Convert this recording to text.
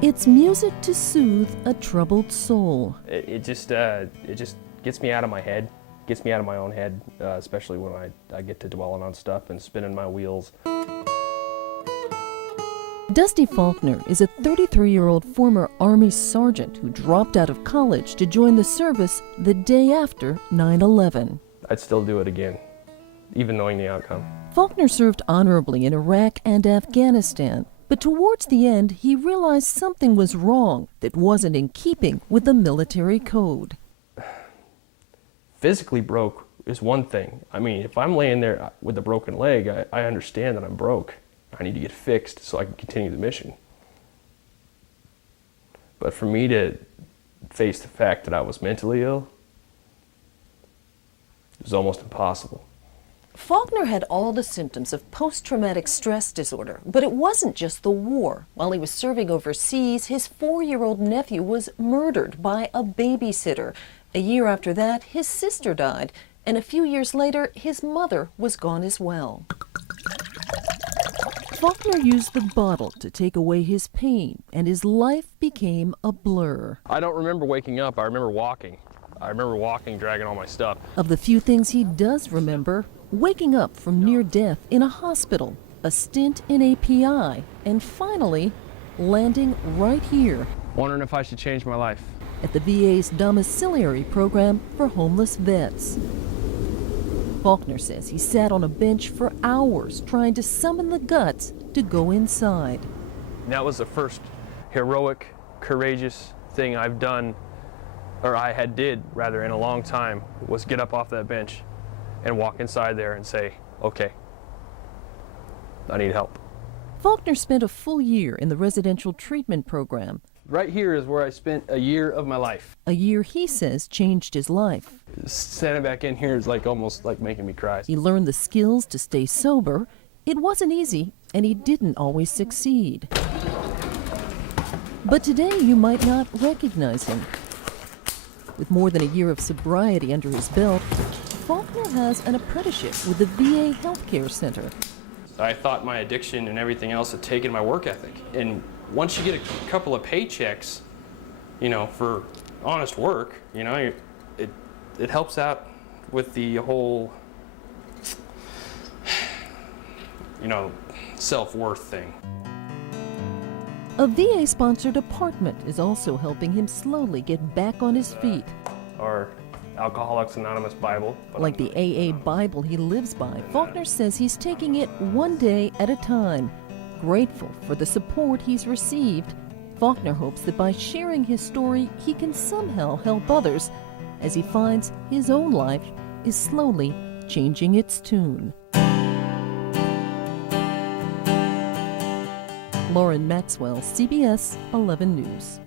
It's music to soothe a troubled soul. It just gets me out of my head, gets me out of my own head, especially when I get to dwelling on stuff and spinning my wheels. Dusty Faulkner is a 33-year-old former Army sergeant who dropped out of college to join the service the day after 9/11. I'd still do it again, even knowing the outcome. Faulkner served honorably in Iraq and Afghanistan, but towards the end he realized something was wrong that wasn't in keeping with the military code. Physically broke is one thing. I mean, if I'm laying there with a broken leg, I understand that I'm broke. I need to get fixed so I can continue the mission. But for me to face the fact that I was mentally ill, it was almost impossible. Faulkner had all the symptoms of post-traumatic stress disorder, but it wasn't just the war. While he was serving overseas, his 4-year-old nephew was murdered by a babysitter. A year after that, his sister died, and a few years later, his mother was gone as well. Faulkner used the bottle to take away his pain, and his life became a blur. I don't remember waking up. I remember walking. Dragging all my stuff. Of the few things he does remember, waking up from near death in a hospital, a stint in API, and finally landing right here. Wondering if I should change my life. At the VA's domiciliary program for homeless vets. Faulkner says he sat on a bench for hours trying to summon the guts to go inside. That was the first heroic, courageous thing I've done, or I did in a long time, was get up off that bench and walk inside there and say, okay, I need help. Faulkner spent a full year in the residential treatment program. Right here is where I spent a year of my life. A year he says changed his life. Standing back in here is almost like making me cry. He learned the skills to stay sober. It wasn't easy, and he didn't always succeed. But today you might not recognize him. With more than a year of sobriety under his belt, Faulkner has an apprenticeship with the VA Healthcare Center. I thought my addiction and everything else had taken my work ethic. And once you get a couple of paychecks, for honest work, it helps out with the whole, self-worth thing. A VA-sponsored apartment is also helping him slowly get back on his feet. Our Alcoholics Anonymous Bible. Like the AA Bible he lives by, Faulkner says he's taking it one day at a time. Grateful for the support he's received, Faulkner hopes that by sharing his story, he can somehow help others as he finds his own life is slowly changing its tune. Lauren Maxwell, CBS 11 News.